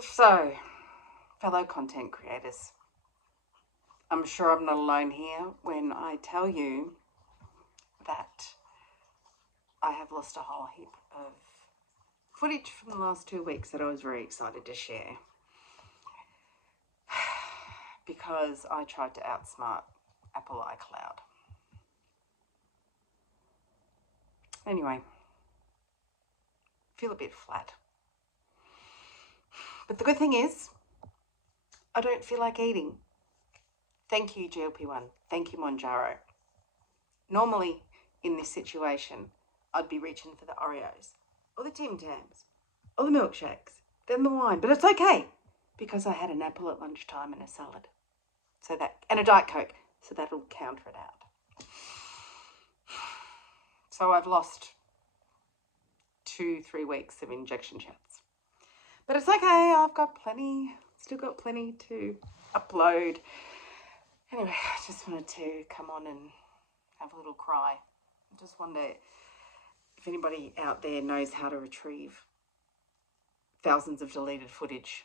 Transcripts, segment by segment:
So, fellow content creators, I'm sure I'm not alone here when I tell you that I have lost a whole heap of footage from the last 2 weeks that I was very excited to share because I tried to outsmart Apple iCloud. Anyway, feel a bit flat. But the good thing is, I don't feel like eating. Thank you, GLP-1. Thank you, Monjaro. Normally, in this situation, I'd be reaching for the Oreos, or the Tim Tams, or the milkshakes, then the wine. But it's okay, because I had an apple at lunchtime and a salad. And a Diet Coke, so that'll counter it out. So I've lost 2-3 weeks of injection chats. But it's okay, I've got still got plenty to upload. Anyway, I just wanted to come on and have a little cry. I just wonder if anybody out there knows how to retrieve thousands of deleted footage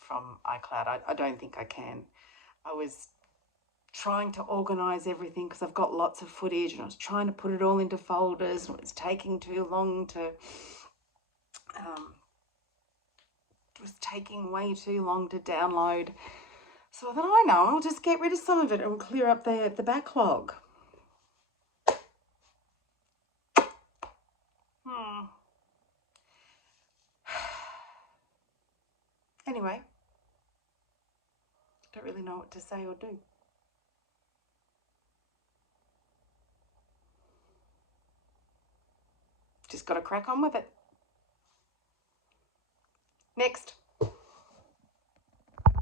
from iCloud. I don't think I can. I was trying to organise everything because I've got lots of footage and I was trying to put it all into folders and it was taking too long to... it was taking way too long to download. So I thought, I know, I'll just get rid of some of it. It will clear up the backlog. Anyway, don't really know what to say or do. Just got to crack on with it. Next.